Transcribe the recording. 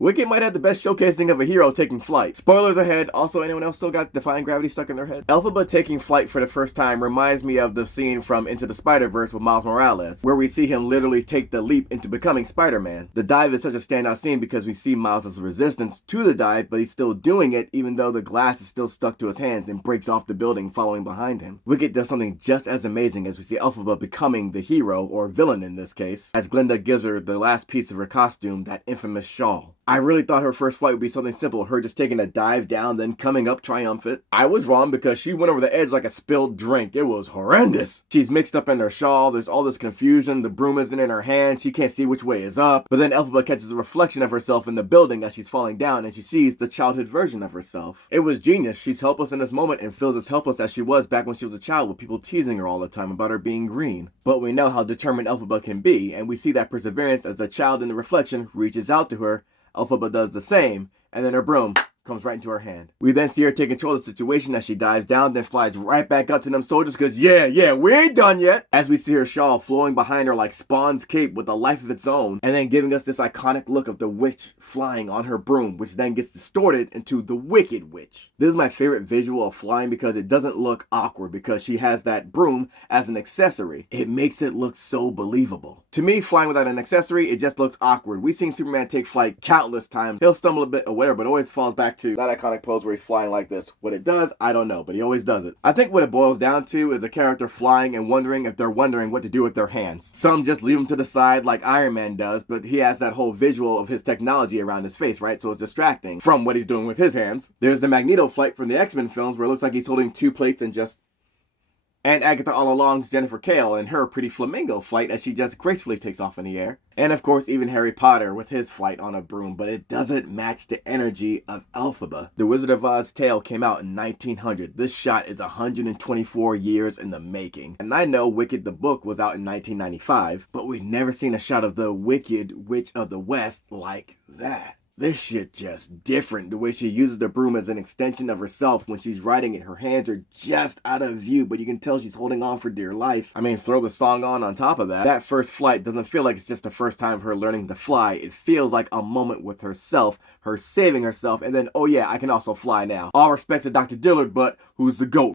Wicked might have the best showcasing of a hero taking flight. Spoilers ahead. Also, anyone else still got defying gravity stuck in their head? Elphaba taking flight for the first time reminds me of the scene from Into the Spider-Verse with Miles Morales, where we see him literally take the leap into becoming Spider-Man. The dive is such a standout scene because we see Miles' resistance to the dive, but he's still doing it even though the glass is still stuck to his hands and breaks off the building following behind him. Wicked does something just as amazing as we see Elphaba becoming the hero, or villain in this case, as Glinda gives her the last piece of her costume, that infamous shawl. I really thought her first flight would be something simple, her just taking a dive down, then coming up triumphant. I was wrong because she went over the edge like a spilled drink. It was horrendous. She's mixed up in her shawl, there's all this confusion, the broom isn't in her hand, she can't see which way is up. But then Elphaba catches a reflection of herself in the building as she's falling down, and she sees the childhood version of herself. It was genius. She's helpless in this moment and feels as helpless as she was back when she was a child, with people teasing her all the time about her being green. But we know how determined Elphaba can be, and we see that perseverance as the child in the reflection reaches out to her. Elphaba does the same, and then her broom comes right into her hand. We then see her take control of the situation as she dives down, then flies right back up to them soldiers because yeah, we ain't done yet. As we see her shawl flowing behind her like Spawn's cape with a life of its own, and then giving us this iconic look of the witch flying on her broom, which then gets distorted into the Wicked Witch. This is my favorite visual of flying because it doesn't look awkward because she has that broom as an accessory. It makes it look so believable. To me, flying without an accessory, it just looks awkward. We've seen Superman take flight countless times. He'll stumble a bit aware, but always falls back to that iconic pose where he's flying like this. What it does, I don't know, but he always does it. I think what it boils down to is a character flying and wondering if they're wondering what to do with their hands. Some just leave them to the side like Iron Man does, but he has that whole visual of his technology around his face, right? So it's distracting from what he's doing with his hands. There's the Magneto flight from the X-Men films where it looks like he's holding two plates and just... And Agatha All Along's Jennifer Kale and her Pretty Flamingo flight as she just gracefully takes off in the air. And of course even Harry Potter with his flight on a broom, but it doesn't match the energy of Elphaba. The Wizard of Oz tale came out in 1900. This shot is 124 years in the making. And I know Wicked the book was out in 1995, but we've never seen a shot of the Wicked Witch of the West like that. This shit just different. The way she uses the broom as an extension of herself when she's riding it. Her hands are just out of view, but you can tell she's holding on for dear life. I mean, throw the song on top of that. That first flight doesn't feel like it's just the first time of her learning to fly. It feels like a moment with herself, her saving herself, and then, oh yeah, I can also fly now. All respects to Dr. Dillard, but who's the GOAT?